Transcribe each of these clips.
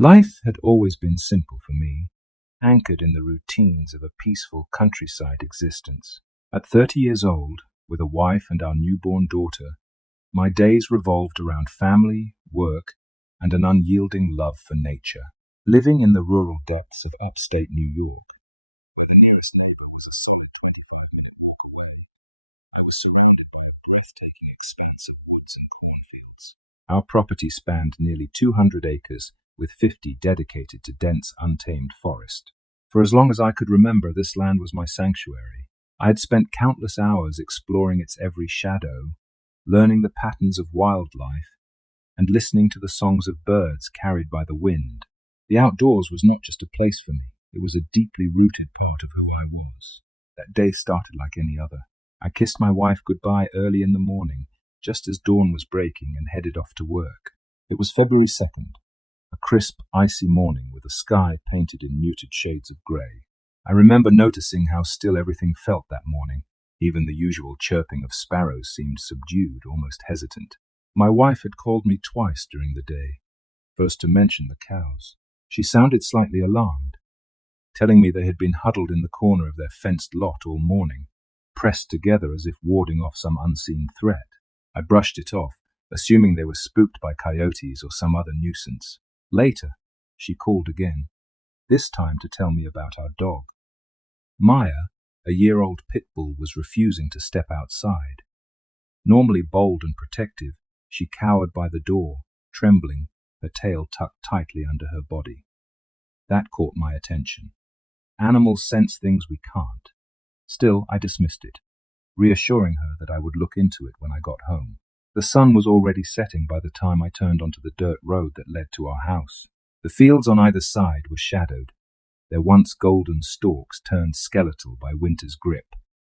Life had always been simple for me, anchored in the routines of a peaceful countryside existence. At 30 years old, with a wife and our newborn daughter, my days revolved around family, work, and an unyielding love for nature. Living in the rural depths of upstate New York, I was surrounded by breathtaking expanse of woods and cornfields. Our property spanned nearly 200 acres, with 50 dedicated to dense, untamed forest. For as long as I could remember, this land was my sanctuary. I had spent countless hours exploring its every shadow, learning the patterns of wildlife, and listening to the songs of birds carried by the wind. The outdoors was not just a place for me, it was a deeply rooted part of who I was. That day started like any other. I kissed my wife goodbye early in the morning, just as dawn was breaking, and headed off to work. It was February 2nd, a crisp, icy morning with a sky painted in muted shades of grey. I remember noticing how still everything felt that morning. Even the usual chirping of sparrows seemed subdued, almost hesitant. My wife had called me twice during the day, first to mention the cows. She sounded slightly alarmed, telling me they had been huddled in the corner of their fenced lot all morning, pressed together as if warding off some unseen threat. I brushed it off, assuming they were spooked by coyotes or some other nuisance. Later, she called again, this time to tell me about our dog. Maya, a year-old pit bull, was refusing to step outside. Normally bold and protective, she cowered by the door, trembling, her tail tucked tightly under her body. That caught my attention. Animals sense things we can't. Still, I dismissed it, reassuring her that I would look into it when I got home. The sun was already setting by the time I turned onto the dirt road that led to our house. The fields on either side were shadowed, their once golden stalks turned skeletal by winter's grip.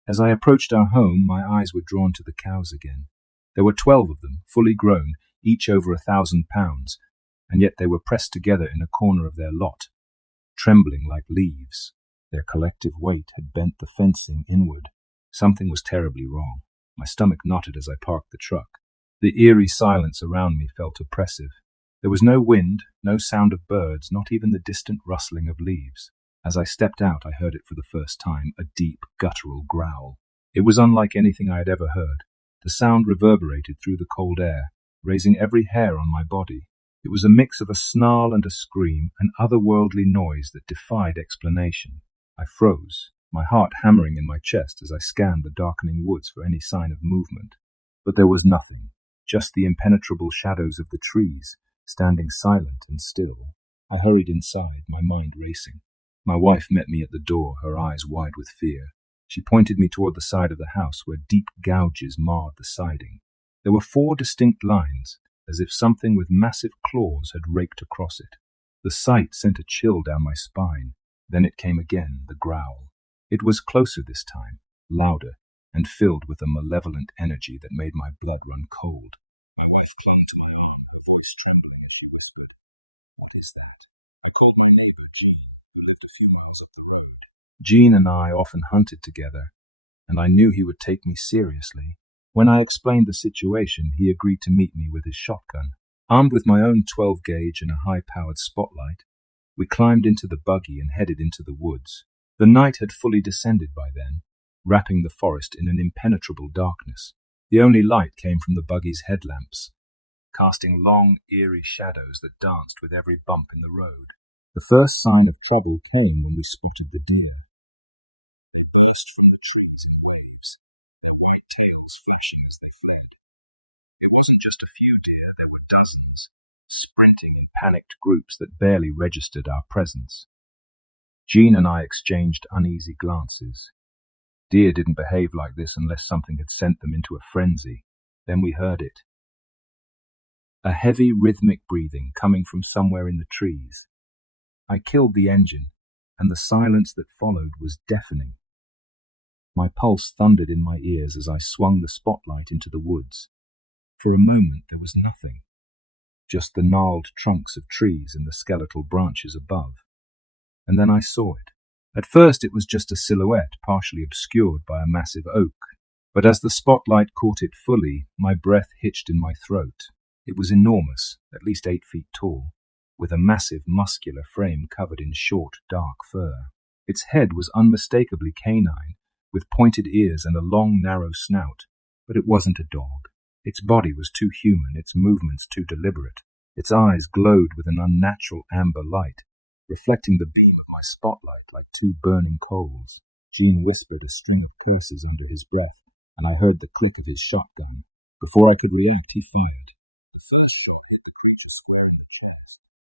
As I approached our home, my eyes were drawn to the cows again. There were 12 of them, fully grown, each over 1,000 pounds, and yet they were pressed together in a corner of their lot, trembling like leaves. Their collective weight had bent the fencing inward. Something was terribly wrong. My stomach knotted as I parked the truck. The eerie silence around me felt oppressive. There was no wind, no sound of birds, not even the distant rustling of leaves. As I stepped out, I heard it for the first time, a deep, guttural growl. It was unlike anything I had ever heard. The sound reverberated through the cold air, raising every hair on my body. It was a mix of a snarl and a scream, an otherworldly noise that defied explanation. I froze, my heart hammering in my chest as I scanned the darkening woods for any sign of movement. But there was nothing, just the impenetrable shadows of the trees, standing silent and still. I hurried inside, my mind racing. My wife met me at the door, her eyes wide with fear. She pointed me toward the side of the house where deep gouges marred the siding. There were 4 distinct lines, as if something with massive claws had raked across it. The sight sent a chill down my spine. Then it came again, the growl. It was closer this time, louder, and filled with a malevolent energy that made my blood run cold. My wife clung to my arm, her voice trembling with fear. What is that? I called my neighbor Jean, who lived a few miles up the road. Jean and I often hunted together, and I knew he would take me seriously. When I explained the situation, he agreed to meet me with his shotgun. Armed with my own 12-gauge and a high-powered spotlight, we climbed into the buggy and headed into the woods. The night had fully descended by then, wrapping the forest in an impenetrable darkness. The only light came from the buggy's headlamps, casting long, eerie shadows that danced with every bump in the road. The first sign of trouble came when we spotted the deer. They burst from the trees in waves, their white tails flashing as they fled. It wasn't just a few deer, there were dozens, sprinting in panicked groups that barely registered our presence. Jean and I exchanged uneasy glances. Deer didn't behave like this unless something had sent them into a frenzy. Then we heard it. A heavy, rhythmic breathing coming from somewhere in the trees. I killed the engine, and the silence that followed was deafening. My pulse thundered in my ears as I swung the spotlight into the woods. For a moment there was nothing, just the gnarled trunks of trees and the skeletal branches above. And then I saw it. At first it was just a silhouette partially obscured by a massive oak, but as the spotlight caught it fully, my breath hitched in my throat. It was enormous, at least 8 feet tall, with a massive muscular frame covered in short, dark fur. Its head was unmistakably canine, with pointed ears and a long, narrow snout, but it wasn't a dog. Its body was too human, its movements too deliberate. Its eyes glowed with an unnatural amber light, reflecting the beam of my spotlight like two burning coals. Jean whispered a string of curses under his breath, and I heard the click of his shotgun. Before I could react, he fired.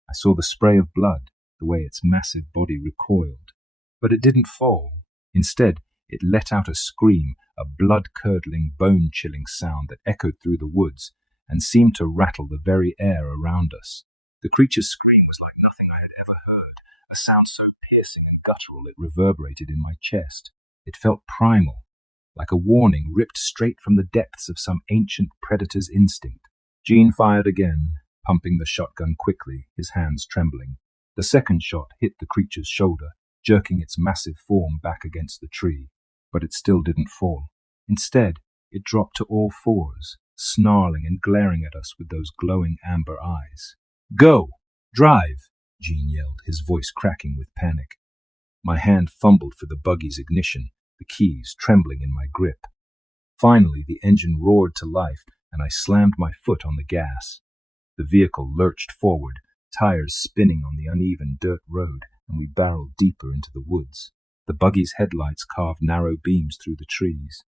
I saw the spray of blood, the way its massive body recoiled. But it didn't fall. Instead, it let out a scream, a blood-curdling, bone-chilling sound that echoed through the woods and seemed to rattle the very air around us. The creature's scream was like nothing I had ever heard, a sound so piercing and guttural it reverberated in my chest. It felt primal, like a warning ripped straight from the depths of some ancient predator's instinct. Jean fired again, pumping the shotgun quickly, his hands trembling. The second shot hit the creature's shoulder, jerking its massive form back against the tree, but it still didn't fall. Instead, it dropped to all fours, snarling and glaring at us with those glowing amber eyes. "Go! Drive!" Jean yelled, his voice cracking with panic. My hand fumbled for the buggy's ignition, the keys trembling in my grip. Finally, the engine roared to life, and I slammed my foot on the gas. The vehicle lurched forward, tires spinning on the uneven dirt road, and we barreled deeper into the woods. The buggy's headlights carved narrow beams through the trees,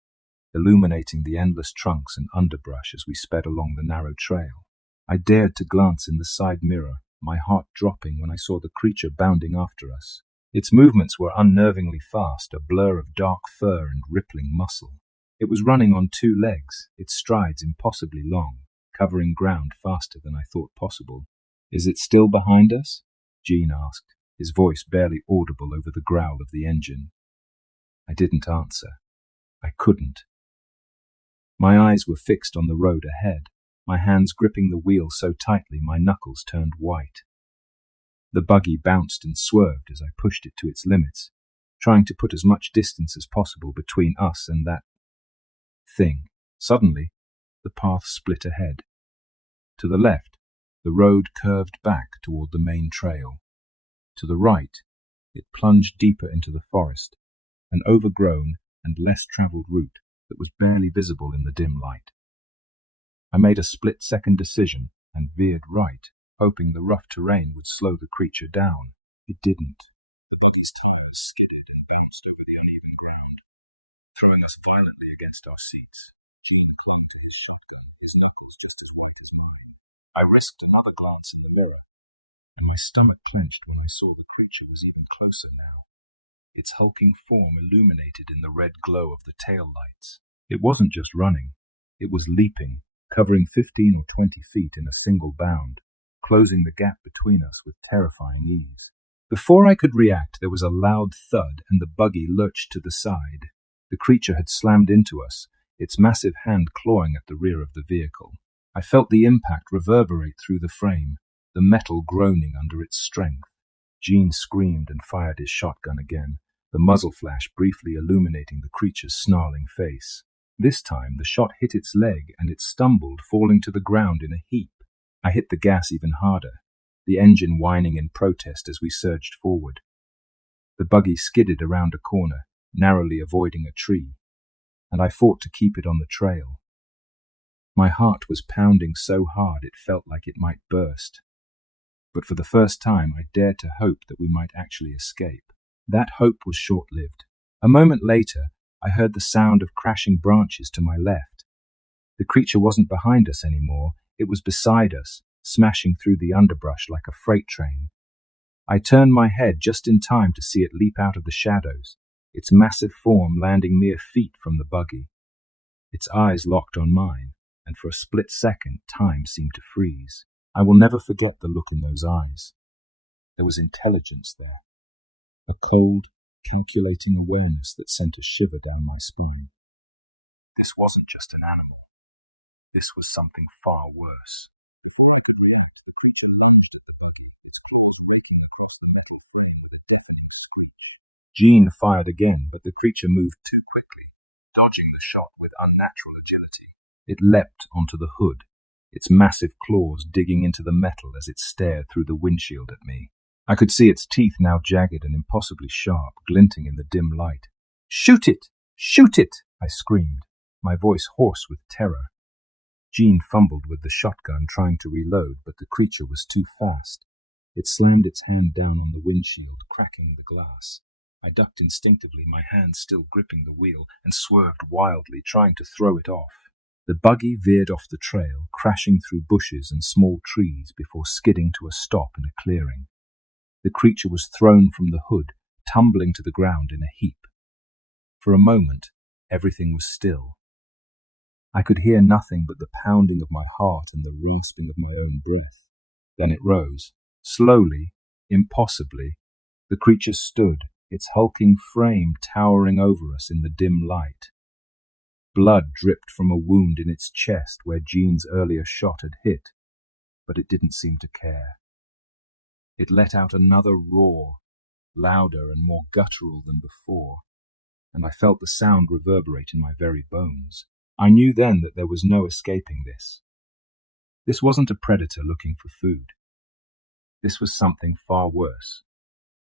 illuminating the endless trunks and underbrush as we sped along the narrow trail. I dared to glance in the side mirror, my heart dropping when I saw the creature bounding after us. Its movements were unnervingly fast, a blur of dark fur and rippling muscle. It was running on two legs, its strides impossibly long, covering ground faster than I thought possible. "Is it still behind us?" Jean asked, his voice barely audible over the growl of the engine. I didn't answer. I couldn't. My eyes were fixed on the road ahead, my hands gripping the wheel so tightly my knuckles turned white. The buggy bounced and swerved as I pushed it to its limits, trying to put as much distance as possible between us and that thing. Suddenly, the path split ahead. To the left, the road curved back toward the main trail. To the right, it plunged deeper into the forest, an overgrown and less traveled route that was barely visible in the dim light. I made a split-second decision and veered right, hoping the rough terrain would slow the creature down. It didn't. Its tail skidded and bounced over the uneven ground, throwing us violently against our seats. I risked another glance in the mirror, and my stomach clenched when I saw the creature was even closer now, its hulking form illuminated in the red glow of the tail lights. It wasn't just running, it was leaping, covering 15 or 20 feet in a single bound, closing the gap between us with terrifying ease. Before I could react, there was a loud thud and the buggy lurched to the side. The creature had slammed into us, its massive hand clawing at the rear of the vehicle. I felt the impact reverberate through the frame, the metal groaning under its strength. Jean screamed and fired his shotgun again, the muzzle flash briefly illuminating the creature's snarling face. This time the shot hit its leg and it stumbled, falling to the ground in a heap. I hit the gas even harder, the engine whining in protest as we surged forward. The buggy skidded around a corner, narrowly avoiding a tree, and I fought to keep it on the trail. My heart was pounding so hard it felt like it might burst. But for the first time I dared to hope that we might actually escape. That hope was short-lived. A moment later, I heard the sound of crashing branches to my left. The creature wasn't behind us anymore, it was beside us, smashing through the underbrush like a freight train. I turned my head just in time to see it leap out of the shadows, its massive form landing mere feet from the buggy. Its eyes locked on mine, and for a split second, time seemed to freeze. I will never forget the look in those eyes. There was intelligence there, a cold, calculating awareness that sent a shiver down my spine. This wasn't just an animal. This was something far worse. Jean fired again, but the creature moved too quickly, dodging the shot with unnatural agility. It leapt onto the hood, its massive claws digging into the metal as it stared through the windshield at me. I could see its teeth, now jagged and impossibly sharp, glinting in the dim light. "Shoot it! Shoot it!" I screamed, my voice hoarse with terror. Jean fumbled with the shotgun, trying to reload, but the creature was too fast. It slammed its hand down on the windshield, cracking the glass. I ducked instinctively, my hand still gripping the wheel, and swerved wildly, trying to throw it off. The buggy veered off the trail, crashing through bushes and small trees before skidding to a stop in a clearing. The creature was thrown from the hood, tumbling to the ground in a heap. For a moment, everything was still. I could hear nothing but the pounding of my heart and the rasping of my own breath. Then it rose. Slowly, impossibly, the creature stood, its hulking frame towering over us in the dim light. Blood dripped from a wound in its chest where Jean's earlier shot had hit, but it didn't seem to care. It let out another roar, louder and more guttural than before, and I felt the sound reverberate in my very bones. I knew then that there was no escaping this. This wasn't a predator looking for food. This was something far worse.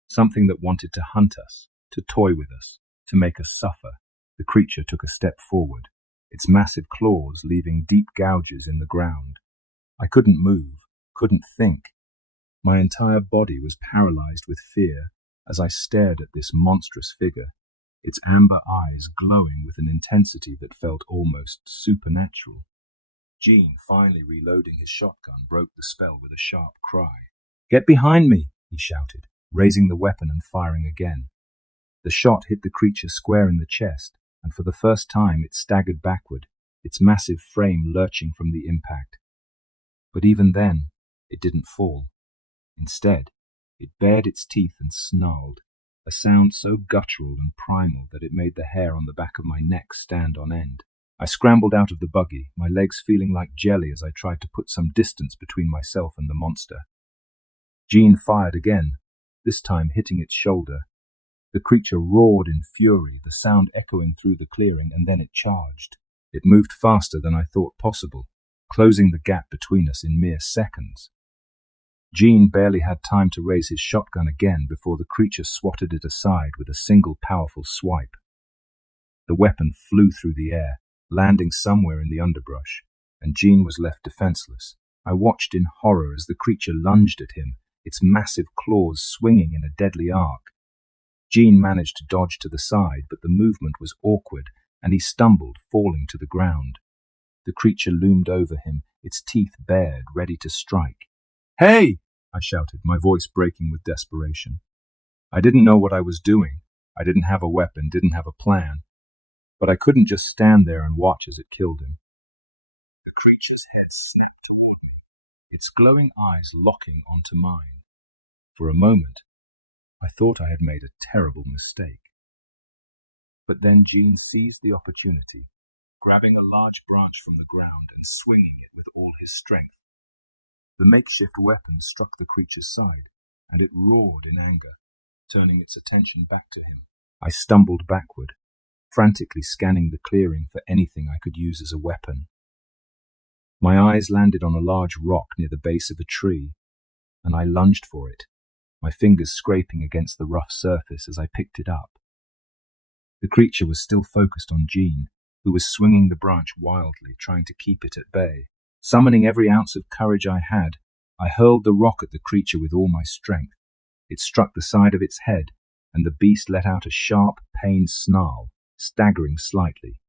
Something that wanted to hunt us, to toy with us, to make us suffer. The creature took a step forward, its massive claws leaving deep gouges in the ground. I couldn't move, couldn't think. My entire body was paralyzed with fear as I stared at this monstrous figure, its amber eyes glowing with an intensity that felt almost supernatural. Jean, finally reloading his shotgun, broke the spell with a sharp cry. "Get behind me!" he shouted, raising the weapon and firing again. The shot hit the creature square in the chest, and for the first time it staggered backward, its massive frame lurching from the impact. But even then, it didn't fall. Instead, it bared its teeth and snarled, a sound so guttural and primal that it made the hair on the back of my neck stand on end. I scrambled out of the buggy, my legs feeling like jelly as I tried to put some distance between myself and the monster. Jean fired again, this time hitting its shoulder. The creature roared in fury, the sound echoing through the clearing, and then it charged. It moved faster than I thought possible, closing the gap between us in mere seconds. Jean barely had time to raise his shotgun again before the creature swatted it aside with a single powerful swipe. The weapon flew through the air, landing somewhere in the underbrush, and Jean was left defenseless. I watched in horror as the creature lunged at him, its massive claws swinging in a deadly arc. Jean managed to dodge to the side, but the movement was awkward, and he stumbled, falling to the ground. The creature loomed over him, its teeth bared, ready to strike. "Hey!" I shouted, my voice breaking with desperation. I didn't know what I was doing. I didn't have a weapon, didn't have a plan. But I couldn't just stand there and watch as it killed him. The creature's head snapped, its glowing eyes locking onto mine. For a moment, I thought I had made a terrible mistake. But then Jean seized the opportunity, grabbing a large branch from the ground and swinging it with all his strength. The makeshift weapon struck the creature's side, and it roared in anger, turning its attention back to him. I stumbled backward, frantically scanning the clearing for anything I could use as a weapon. My eyes landed on a large rock near the base of a tree, and I lunged for it, my fingers scraping against the rough surface as I picked it up. The creature was still focused on Jean, who was swinging the branch wildly, trying to keep it at bay. Summoning every ounce of courage I had, I hurled the rock at the creature with all my strength. It struck the side of its head, and the beast let out a sharp, pained snarl, staggering slightly.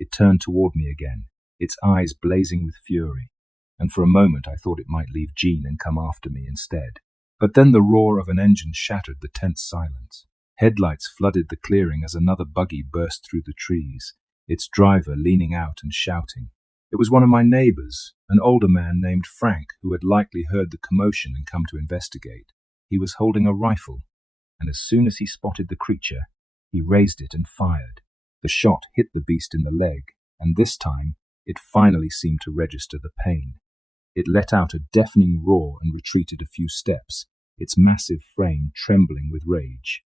It turned toward me again, its eyes blazing with fury, and for a moment I thought it might leave Jean and come after me instead. But then the roar of an engine shattered the tense silence. Headlights flooded the clearing as another buggy burst through the trees, its driver leaning out and shouting. It was one of my neighbors, an older man named Frank, who had likely heard the commotion and come to investigate. He was holding a rifle, and as soon as he spotted the creature, he raised it and fired. The shot hit the beast in the leg, and this time it finally seemed to register the pain. It let out a deafening roar and retreated a few steps, its massive frame trembling with rage.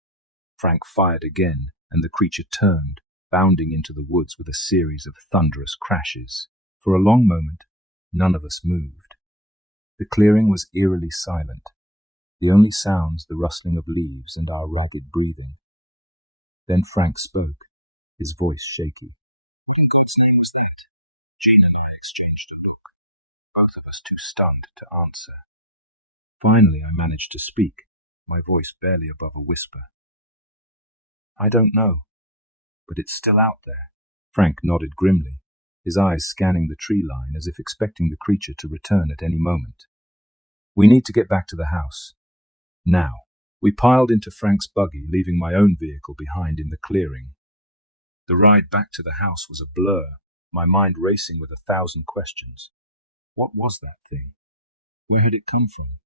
Frank fired again, and the creature turned, bounding into the woods with a series of thunderous crashes. For a long moment, None of us moved. The clearing was eerily silent, the only sounds the rustling of leaves and our ragged breathing. Then Frank spoke, his voice shaky. "What in God's name was that?" Jean and I exchanged a look, both of us too stunned to answer. Finally I managed to speak, my voice barely above a whisper. "I don't know, but it's still out there." Frank nodded grimly, his eyes scanning the tree line as if expecting the creature to return at any moment. "We need to get back to the house. Now." We piled into Frank's buggy, leaving my own vehicle behind in the clearing. The ride back to the house was a blur, my mind racing with 1,000 questions. What was that thing? Where had it come from?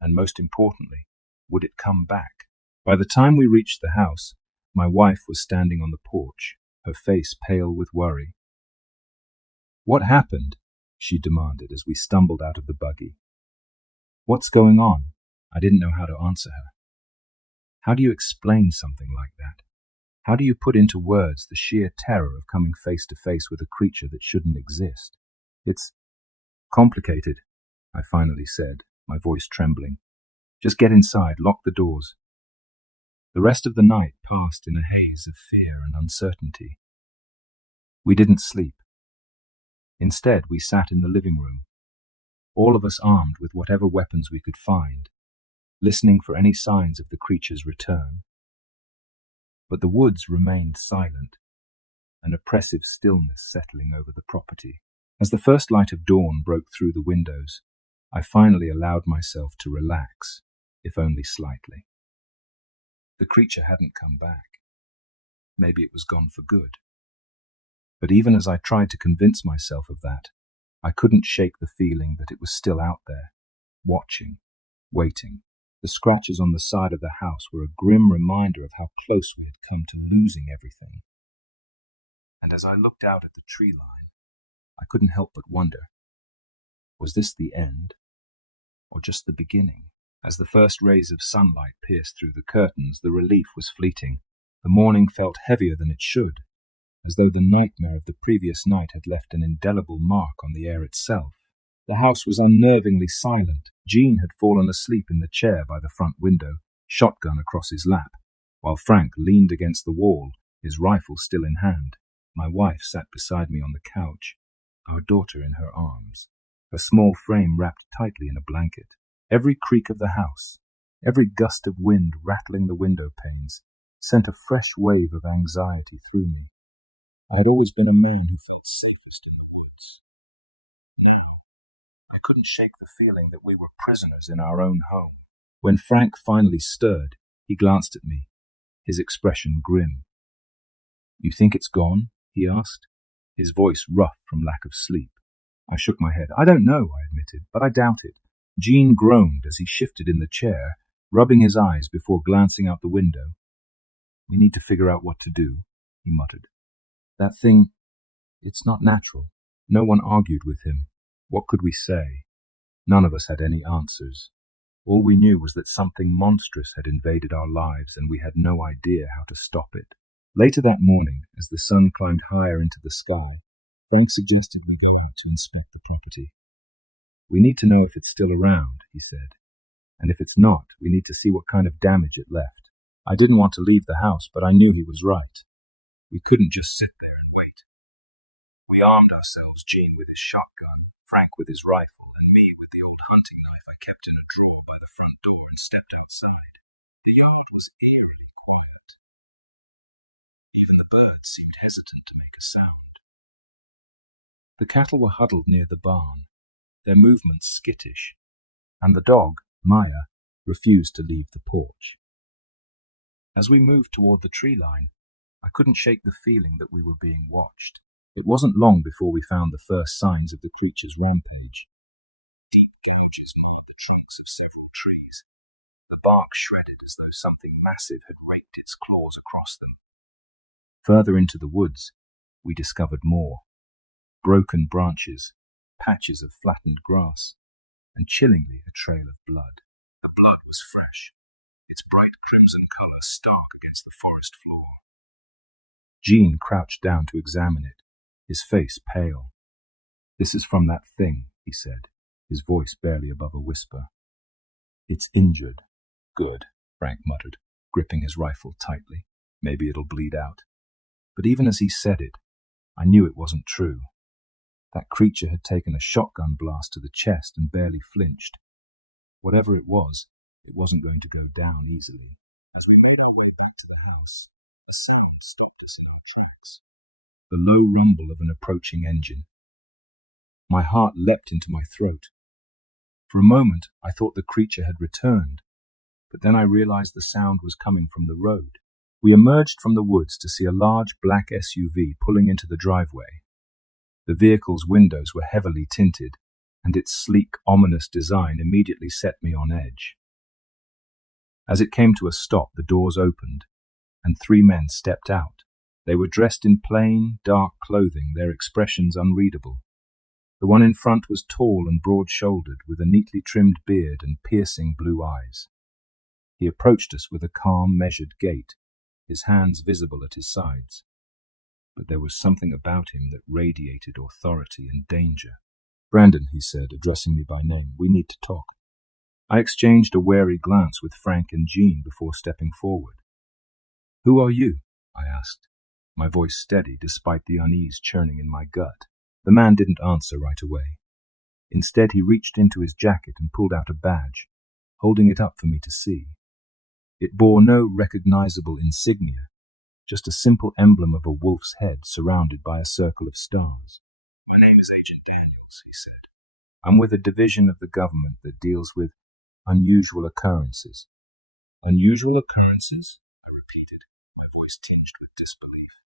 And most importantly, would it come back? By the time we reached the house, my wife was standing on the porch, her face pale with worry. "What happened?" she demanded as we stumbled out of the buggy. "What's going on?" I didn't know how to answer her. How do you explain something like that? How do you put into words the sheer terror of coming face to face with a creature that shouldn't exist? "It's complicated," I finally said, my voice trembling. "Just get inside, lock the doors." The rest of the night passed in a haze of fear and uncertainty. We didn't sleep. Instead, we sat in the living room, all of us armed with whatever weapons we could find, listening for any signs of the creature's return. But the woods remained silent, an oppressive stillness settling over the property. As the first light of dawn broke through the windows, I finally allowed myself to relax, if only slightly. The creature hadn't come back. Maybe it was gone for good. But even as I tried to convince myself of that, I couldn't shake the feeling that it was still out there, watching, waiting. The scratches on the side of the house were a grim reminder of how close we had come to losing everything. And as I looked out at the tree line, I couldn't help but wonder, was this the end, or just the beginning? As the first rays of sunlight pierced through the curtains, the relief was fleeting. The morning felt heavier than it should, as though the nightmare of the previous night had left an indelible mark on the air itself. The house was unnervingly silent. Jean had fallen asleep in the chair by the front window, shotgun across his lap, while Frank leaned against the wall, his rifle still in hand. My wife sat beside me on the couch, our daughter in her arms, her small frame wrapped tightly in a blanket. Every creak of the house, every gust of wind rattling the window panes, sent a fresh wave of anxiety through me. I had always been a man who felt safest in the woods. Now, I couldn't shake the feeling that we were prisoners in our own home. When Frank finally stirred, he glanced at me, his expression grim. "You think it's gone?" he asked, his voice rough from lack of sleep. I shook my head. "I don't know," I admitted, "but I doubt it." Jean groaned as he shifted in the chair, rubbing his eyes before glancing out the window. "We need to figure out what to do," he muttered. "That thing, it's not natural." No one argued with him. What could we say? None of us had any answers. All we knew was that something monstrous had invaded our lives, and we had no idea how to stop it. Later that morning, as the sun climbed higher into the sky, Frank suggested we go out to inspect the property. "We need to know if it's still around," he said, "and if it's not, we need to see what kind of damage it left." I didn't want to leave the house, but I knew he was right. We couldn't just sit there and wait. We armed ourselves, Jean with his shotgun, Frank with his rifle, and me with the old hunting knife I kept in a drawer by the front door, and stepped outside. The yard was eerily quiet. Even the birds seemed hesitant to make a sound. The cattle were huddled near the barn, their movements skittish, and the dog, Maya, refused to leave the porch. As we moved toward the tree line, I couldn't shake the feeling that we were being watched. It wasn't long before we found the first signs of the creature's rampage. Deep gorges marred the trunks of several trees, the bark shredded as though something massive had raked its claws across them. Further into the woods, we discovered more. Broken branches, patches of flattened grass, and chillingly a trail of blood. The blood was fresh, its bright crimson color stark against the forest floor. Jean crouched down to examine it, his face pale. "This is from that thing," he said, his voice barely above a whisper. "It's injured." "Good," Frank muttered, gripping his rifle tightly. "Maybe it'll bleed out." But even as he said it, I knew it wasn't true. That creature had taken a shotgun blast to the chest and barely flinched. Whatever it wasn't going to go down easily. As we made our way back to the house, the sound stopped us in our tracks. The low rumble of an approaching engine. My heart leapt into my throat. For a moment, I thought the creature had returned, but then I realized the sound was coming from the road. We emerged from the woods to see a large black SUV pulling into the driveway. The vehicle's windows were heavily tinted, and its sleek, ominous design immediately set me on edge. As it came to a stop, the doors opened, and 3 men stepped out. They were dressed in plain, dark clothing, their expressions unreadable. The one in front was tall and broad-shouldered, with a neatly trimmed beard and piercing blue eyes. He approached us with a calm, measured gait, his hands visible at his sides. But there was something about him that radiated authority and danger. "Brandon," he said, addressing me by name, "we need to talk." I exchanged a wary glance with Frank and Jean before stepping forward. "Who are you?" I asked, my voice steady despite the unease churning in my gut. The man didn't answer right away. Instead, he reached into his jacket and pulled out a badge, holding it up for me to see. It bore no recognizable insignia, just a simple emblem of a wolf's head surrounded by a circle of stars. "My name is Agent Daniels," he said. "I'm with a division of the government that deals with unusual occurrences." "Unusual occurrences?" I repeated, my voice tinged with disbelief.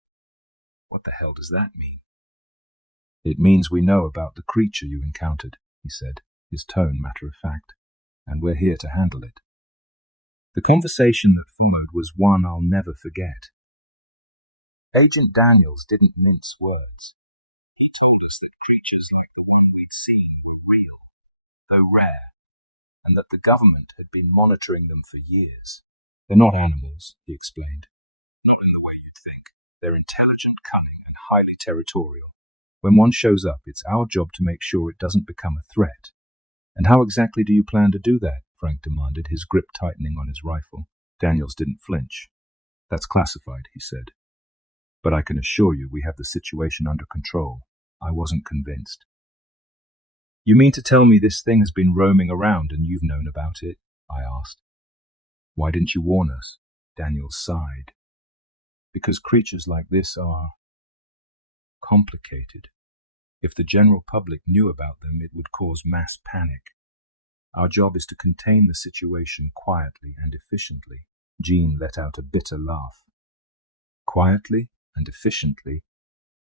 "What the hell does that mean?" "It means we know about the creature you encountered," he said, his tone matter of fact, "and we're here to handle it." The conversation that followed was one I'll never forget. Agent Daniels didn't mince words. He told us that creatures like the one we'd seen were real, though rare, and that the government had been monitoring them for years. "They're not animals," he explained. "Not in the way you'd think. They're intelligent, cunning, and highly territorial. When one shows up, it's our job to make sure it doesn't become a threat." "And how exactly do you plan to do that?" Frank demanded, his grip tightening on his rifle. Daniels didn't flinch. "That's classified," he said. "But I can assure you we have the situation under control." I wasn't convinced. "You mean to tell me this thing has been roaming around and you've known about it?" I asked. "Why didn't you warn us?" Daniels sighed. "Because creatures like this are complicated. If the general public knew about them, it would cause mass panic. Our job is to contain the situation quietly and efficiently." Jean let out a bitter laugh. "Quietly and efficiently?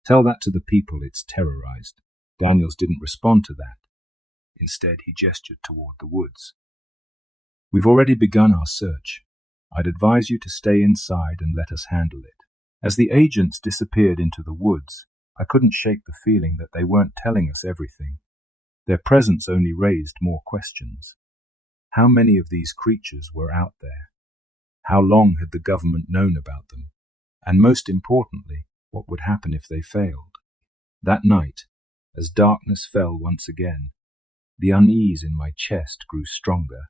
Tell that to the people it's terrorized." Daniels didn't respond to that. Instead, he gestured toward the woods. "We've already begun our search. I'd advise you to stay inside and let us handle it." As the agents disappeared into the woods, I couldn't shake the feeling that they weren't telling us everything. Their presence only raised more questions. How many of these creatures were out there? How long had the government known about them? And most importantly, what would happen if they failed? That night, as darkness fell once again, the unease in my chest grew stronger.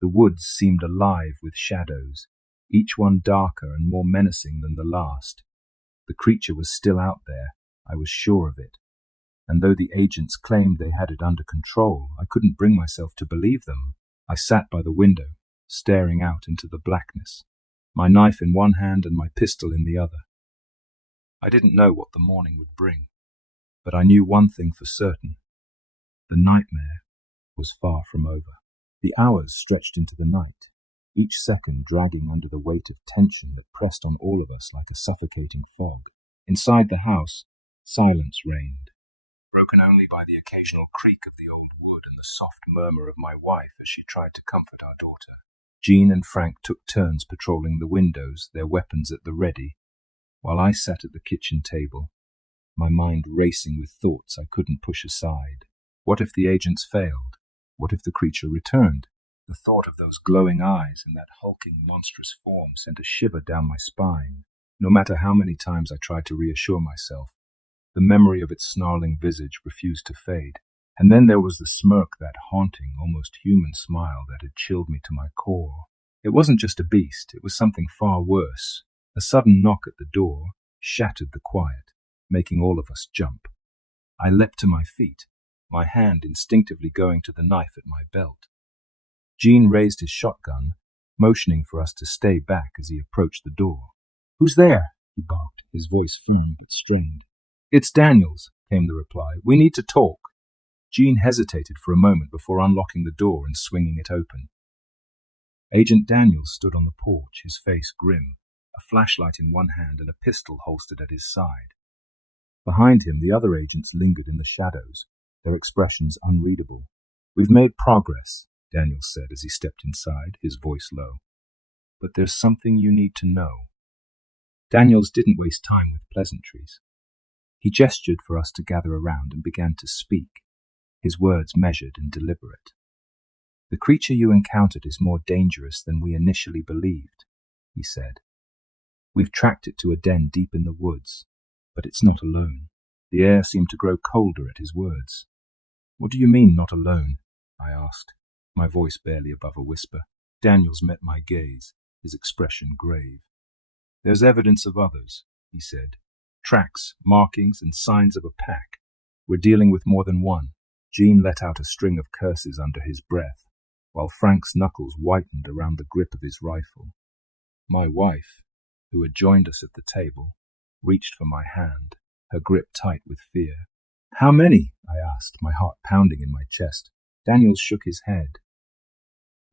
The woods seemed alive with shadows, each one darker and more menacing than the last. The creature was still out there, I was sure of it. And though the agents claimed they had it under control, I couldn't bring myself to believe them. I sat by the window, staring out into the blackness, my knife in one hand and my pistol in the other. I didn't know what the morning would bring, but I knew one thing for certain. The nightmare was far from over. The hours stretched into the night, each second dragging under the weight of tension that pressed on all of us like a suffocating fog. Inside the house, silence reigned, broken only by the occasional creak of the old wood and the soft murmur of my wife as she tried to comfort our daughter. Jean and Frank took turns patrolling the windows, their weapons at the ready, while I sat at the kitchen table, my mind racing with thoughts I couldn't push aside. What if the agents failed? What if the creature returned? The thought of those glowing eyes and that hulking, monstrous form sent a shiver down my spine. No matter how many times I tried to reassure myself, The memory of its snarling visage refused to fade. And then there was the smirk, that haunting, almost human smile that had chilled me to my core. It wasn't just a beast, it was something far worse. A sudden knock at the door shattered the quiet, making all of us jump. I leapt to my feet, my hand instinctively going to the knife at my belt. Jean raised his shotgun, motioning for us to stay back as he approached the door. "Who's there?" he barked, his voice firm but strained. "It's Daniels," came the reply. "We need to talk." Jean hesitated for a moment before unlocking the door and swinging it open. Agent Daniels stood on the porch, his face grim, a flashlight in one hand and a pistol holstered at his side. Behind him, the other agents lingered in the shadows, their expressions unreadable. "We've made progress," Daniels said as he stepped inside, his voice low. "But there's something you need to know." Daniels didn't waste time with pleasantries. He gestured for us to gather around and began to speak, his words measured and deliberate. "The creature you encountered is more dangerous than we initially believed," he said. "We've tracked it to a den deep in the woods, but it's not alone." The air seemed to grow colder at his words. "What do you mean, not alone?" I asked, my voice barely above a whisper. Daniels met my gaze, his expression grave. "There's evidence of others," he said. "Tracks, markings, and signs of a pack. We're dealing with more than one." Jean let out a string of curses under his breath, while Frank's knuckles whitened around the grip of his rifle. My wife, who had joined us at the table, reached for my hand, her grip tight with fear. "How many?" I asked, my heart pounding in my chest. Daniels shook his head.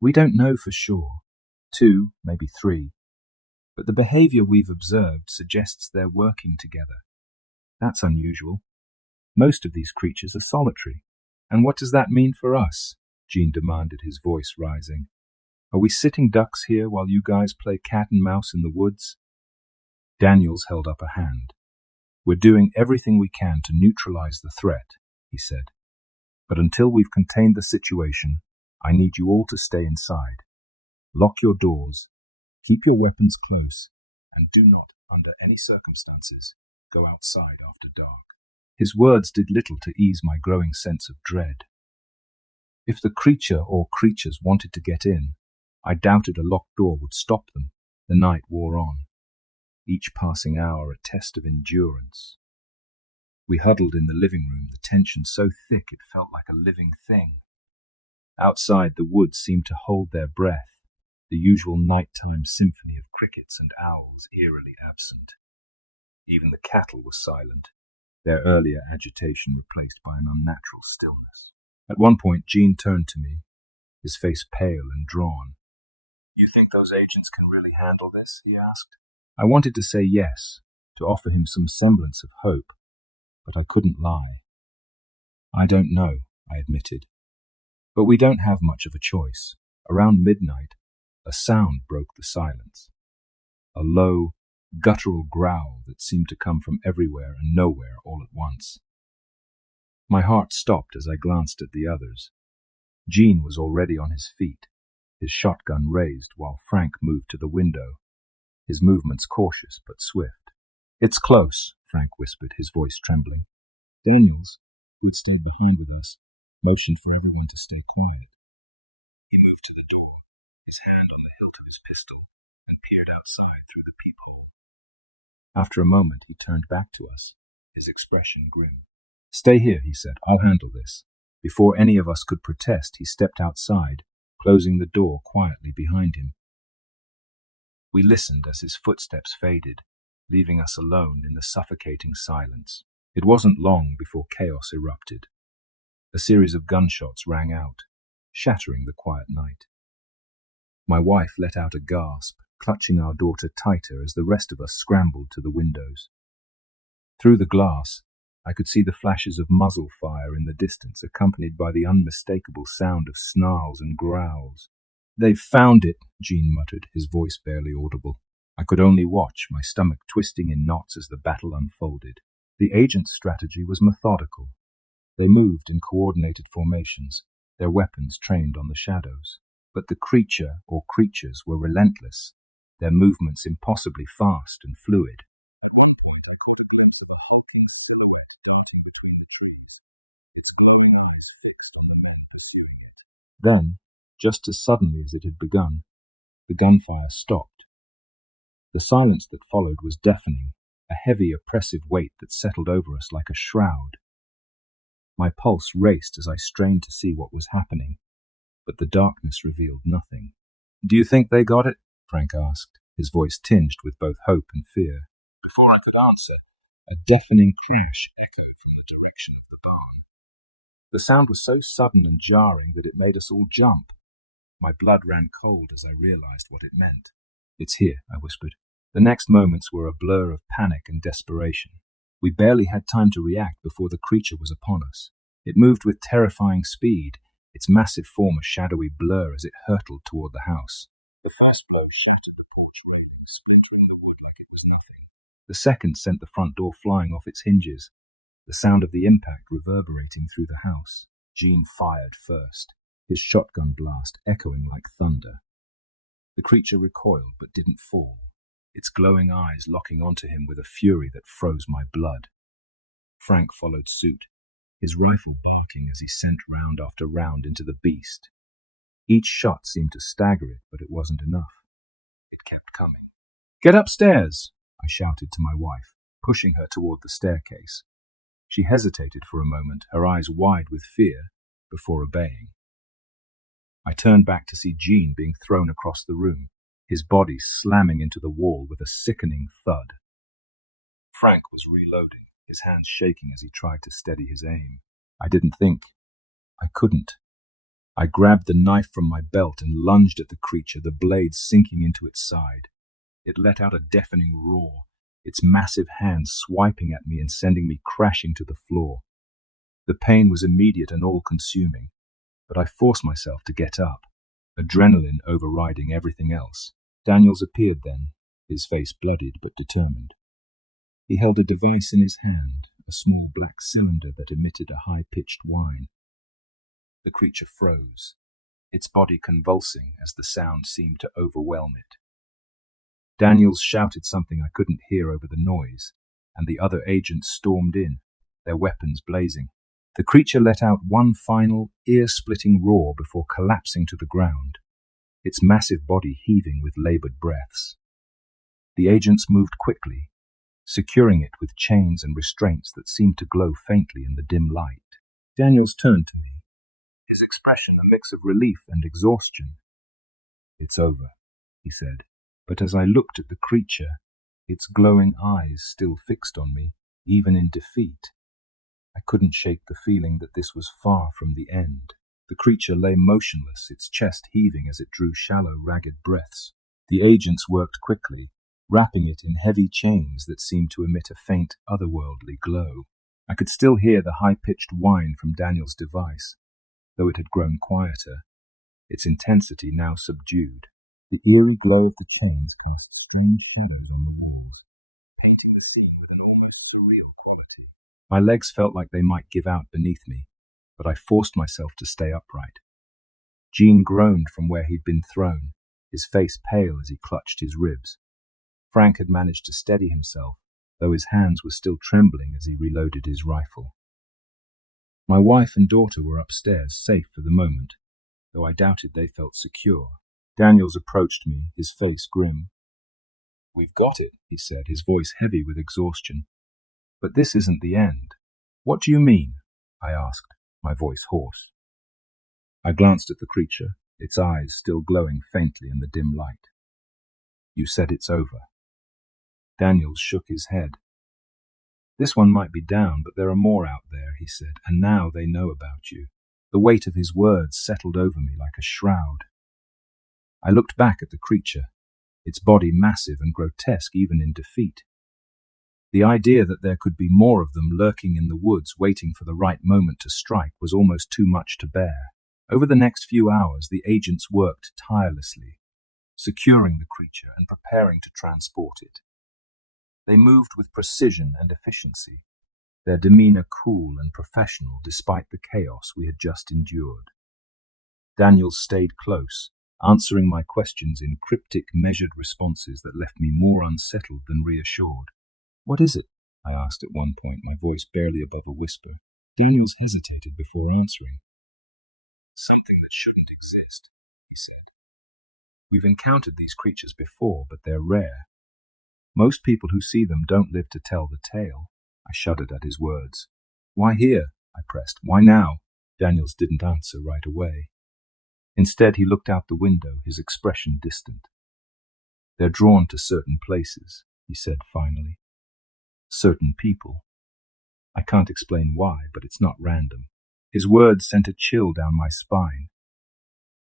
"We don't know for sure. 2, maybe 3. But the behavior we've observed suggests they're working together. That's unusual. Most of these creatures are solitary. And what does that mean for us?" Jean demanded, his voice rising. "Are we sitting ducks here while you guys play cat and mouse in the woods?" Daniels held up a hand. "We're doing everything we can to neutralize the threat," he said. "But until we've contained the situation, I need you all to stay inside. Lock your doors, keep your weapons close, and do not, under any circumstances, go outside after dark." His words did little to ease my growing sense of dread. If the creature or creatures wanted to get in, I doubted a locked door would stop them. The night wore on, each passing hour a test of endurance. We huddled in the living room, the tension so thick it felt like a living thing. Outside, the woods seemed to hold their breath, the usual nighttime symphony of crickets and owls eerily absent. Even the cattle were silent, their earlier agitation replaced by an unnatural stillness. At one point, Jean turned to me, his face pale and drawn. "You think those agents can really handle this?" he asked. I wanted to say yes, to offer him some semblance of hope, but I couldn't lie. "I don't know," I admitted. "But we don't have much of a choice." Around midnight, a sound broke the silence. A low, guttural growl that seemed to come from everywhere and nowhere all at once. My heart stopped as I glanced at the others. Jean was already on his feet, his shotgun raised, while Frank moved to the window, his movements cautious but swift. "It's close," Frank whispered, his voice trembling. Daniels, who'd stayed behind with us, motioned for everyone to stay quiet. He moved to the door, his hand on the hilt of his pistol, and peered outside through the peephole. After a moment, he turned back to us, his expression grim. "Stay here," he said. "I'll handle this." Before any of us could protest, he stepped outside, closing the door quietly behind him. We listened as his footsteps faded, leaving us alone in the suffocating silence. It wasn't long before chaos erupted. A series of gunshots rang out, shattering the quiet night. My wife let out a gasp, clutching our daughter tighter as the rest of us scrambled to the windows. Through the glass, I could see the flashes of muzzle fire in the distance, accompanied by the unmistakable sound of snarls and growls. "They've found it," Jean muttered, his voice barely audible. I could only watch, my stomach twisting in knots as the battle unfolded. The agent's strategy was methodical. They moved in coordinated formations, their weapons trained on the shadows. But the creature or creatures were relentless, their movements impossibly fast and fluid. Then, just as suddenly as it had begun, the gunfire stopped. The silence that followed was deafening, a heavy, oppressive weight that settled over us like a shroud. My pulse raced as I strained to see what was happening, but the darkness revealed nothing. "Do you think they got it?" Frank asked, his voice tinged with both hope and fear. Before I could answer, a deafening crash echoed from the direction of the barn. The sound was so sudden and jarring that it made us all jump. My blood ran cold as I realized what it meant. "It's here," I whispered. The next moments were a blur of panic and desperation. We barely had time to react before the creature was upon us. It moved with terrifying speed, its massive form a shadowy blur as it hurtled toward the house. The first blow shattered the porch railing, splintering the wood like it was nothing. The second sent the front door flying off its hinges, the sound of the impact reverberating through the house. Jean fired first, his shotgun blast echoing like thunder. The creature recoiled but didn't fall, its glowing eyes locking onto him with a fury that froze my blood. Frank followed suit, his rifle barking as he sent round after round into the beast. Each shot seemed to stagger it, but it wasn't enough. It kept coming. "Get upstairs!" I shouted to my wife, pushing her toward the staircase. She hesitated for a moment, her eyes wide with fear, before obeying. I turned back to see Jean being thrown across the room, his body slamming into the wall with a sickening thud. Frank was reloading, his hands shaking as he tried to steady his aim. I didn't think. I couldn't. I grabbed the knife from my belt and lunged at the creature, the blade sinking into its side. It let out a deafening roar, its massive hands swiping at me and sending me crashing to the floor. The pain was immediate and all-consuming, but I forced myself to get up, adrenaline overriding everything else. Daniels appeared then, his face bloodied but determined. He held a device in his hand, a small black cylinder that emitted a high-pitched whine. The creature froze, its body convulsing as the sound seemed to overwhelm it. Daniels shouted something I couldn't hear over the noise, and the other agents stormed in, their weapons blazing. The creature let out one final, ear-splitting roar before collapsing to the ground, its massive body heaving with labored breaths. The agents moved quickly, securing it with chains and restraints that seemed to glow faintly in the dim light. Daniels turned to me, his expression a mix of relief and exhaustion. "It's over," he said, but as I looked at the creature, its glowing eyes still fixed on me, even in defeat, I couldn't shake the feeling that this was far from the end. The creature lay motionless, its chest heaving as it drew shallow, ragged breaths. The agents worked quickly, wrapping it in heavy chains that seemed to emit a faint, otherworldly glow. I could still hear the high-pitched whine from Daniel's device, though it had grown quieter, its intensity now subdued. The eerie glow of the chains cast strange shadows on the walls, painting the scene with an almost surreal quality. My legs felt like they might give out beneath me, but I forced myself to stay upright. Jean groaned from where he'd been thrown, his face pale as he clutched his ribs. Frank had managed to steady himself, though his hands were still trembling as he reloaded his rifle. My wife and daughter were upstairs, safe for the moment, though I doubted they felt secure. Daniels approached me, his face grim. "We've got it," he said, his voice heavy with exhaustion. "But this isn't the end." "What do you mean?" I asked, my voice hoarse. I glanced at the creature, its eyes still glowing faintly in the dim light. "You said it's over." Daniels shook his head. "This one might be down, but there are more out there," he said, "and now they know about you." The weight of his words settled over me like a shroud. I looked back at the creature, its body massive and grotesque even in defeat. The idea that there could be more of them lurking in the woods waiting for the right moment to strike was almost too much to bear. Over the next few hours, the agents worked tirelessly, securing the creature and preparing to transport it. They moved with precision and efficiency, their demeanor cool and professional despite the chaos we had just endured. Daniels stayed close, answering my questions in cryptic, measured responses that left me more unsettled than reassured. "What is it?" I asked at one point, my voice barely above a whisper. Daniels hesitated before answering. "Something that shouldn't exist, he said. We've encountered these creatures before, but they're rare. Most people who see them don't live to tell the tale. I shuddered at his words. Why here? I pressed. Why now? Daniels didn't answer right away. Instead, he looked out the window, his expression distant. They're drawn to certain places, he said finally. Certain people. I can't explain why, but it's not random. His words sent a chill down my spine.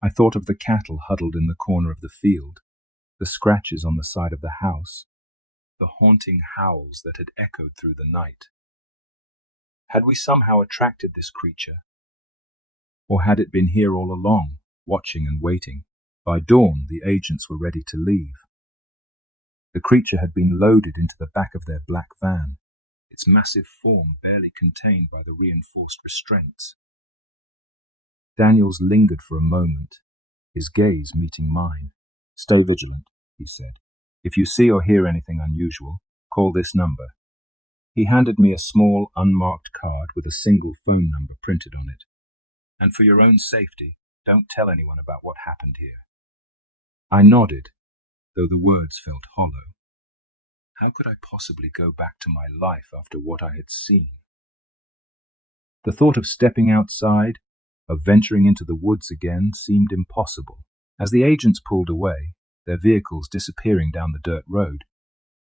I thought of the cattle huddled in the corner of the field, the scratches on the side of the house, the haunting howls that had echoed through the night. Had we somehow attracted this creature? Or had it been here all along, watching and waiting? By dawn, the agents were ready to leave. The creature had been loaded into the back of their black van, its massive form barely contained by the reinforced restraints. Daniels lingered for a moment, his gaze meeting mine. Stay vigilant, he said. If you see or hear anything unusual, call this number. He handed me a small, unmarked card with a single phone number printed on it. And for your own safety, don't tell anyone about what happened here. I nodded, though the words felt hollow. How could I possibly go back to my life after what I had seen? The thought of stepping outside, of venturing into the woods again, seemed impossible. As the agents pulled away, their vehicles disappearing down the dirt road,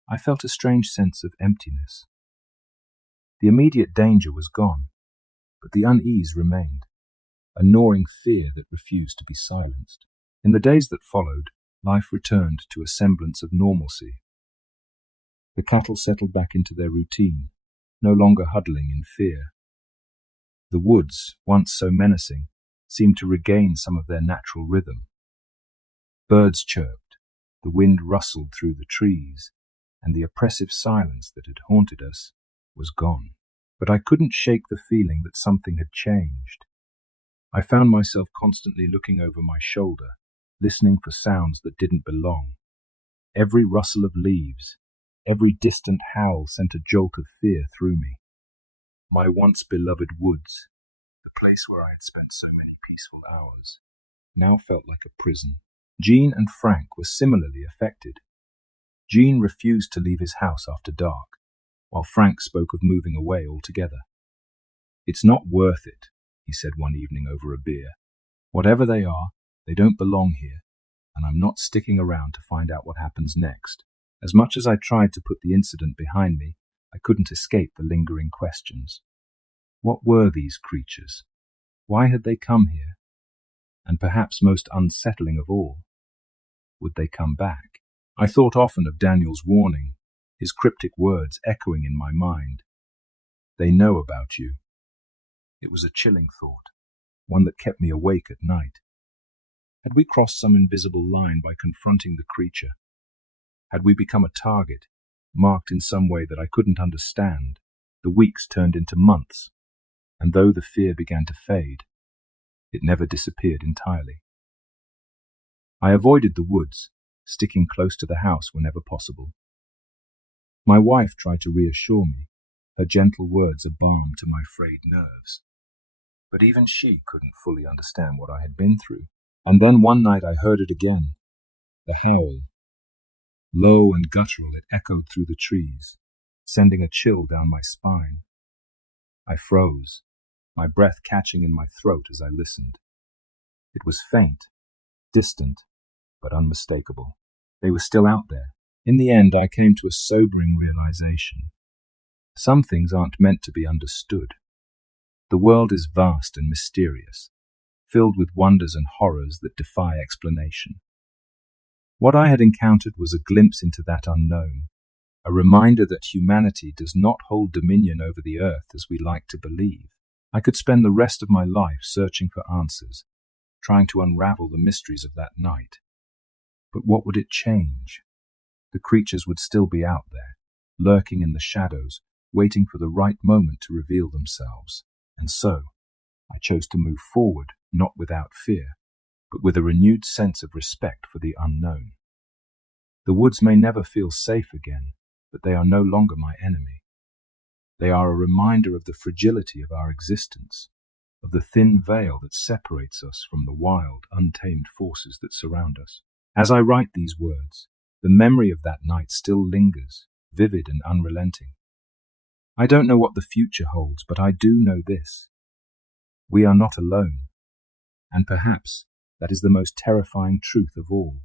I felt a strange sense of emptiness. The immediate danger was gone, but the unease remained, a gnawing fear that refused to be silenced. In the days that followed, life returned to a semblance of normalcy. The cattle settled back into their routine, no longer huddling in fear. The woods, once so menacing, seemed to regain some of their natural rhythm. Birds chirped, the wind rustled through the trees, and the oppressive silence that had haunted us was gone. But I couldn't shake the feeling that something had changed. I found myself constantly looking over my shoulder, listening for sounds that didn't belong. Every rustle of leaves, every distant howl sent a jolt of fear through me. My once beloved woods, the place where I had spent so many peaceful hours, now felt like a prison. Jean and Frank were similarly affected. Jean refused to leave his house after dark, while Frank spoke of moving away altogether. It's not worth it, he said one evening over a beer. Whatever they are, they don't belong here, and I'm not sticking around to find out what happens next. As much as I tried to put the incident behind me, I couldn't escape the lingering questions. What were these creatures? Why had they come here? And perhaps most unsettling of all, would they come back? I thought often of Daniel's warning, his cryptic words echoing in my mind. They know about you. It was a chilling thought, one that kept me awake at night. Had we crossed some invisible line by confronting the creature? Had we become a target, marked in some way that I couldn't understand? The weeks turned into months, and though the fear began to fade, it never disappeared entirely. I avoided the woods, sticking close to the house whenever possible. My wife tried to reassure me, her gentle words a balm to my frayed nerves. But even she couldn't fully understand what I had been through. And then one night I heard it again, the howl. Low and guttural, it echoed through the trees, sending a chill down my spine. I froze, my breath catching in my throat as I listened. It was faint, distant, but unmistakable. They were still out there. In the end, I came to a sobering realization. Some things aren't meant to be understood. The world is vast and mysterious, filled with wonders and horrors that defy explanation. What I had encountered was a glimpse into that unknown, a reminder that humanity does not hold dominion over the earth as we like to believe. I could spend the rest of my life searching for answers, trying to unravel the mysteries of that night. But what would it change? The creatures would still be out there, lurking in the shadows, waiting for the right moment to reveal themselves. And so, I chose to move forward, not without fear, but with a renewed sense of respect for the unknown. The woods may never feel safe again, but they are no longer my enemy. They are a reminder of the fragility of our existence, of the thin veil that separates us from the wild, untamed forces that surround us. As I write these words, the memory of that night still lingers, vivid and unrelenting. I don't know what the future holds, but I do know this. We are not alone, and perhaps that is the most terrifying truth of all.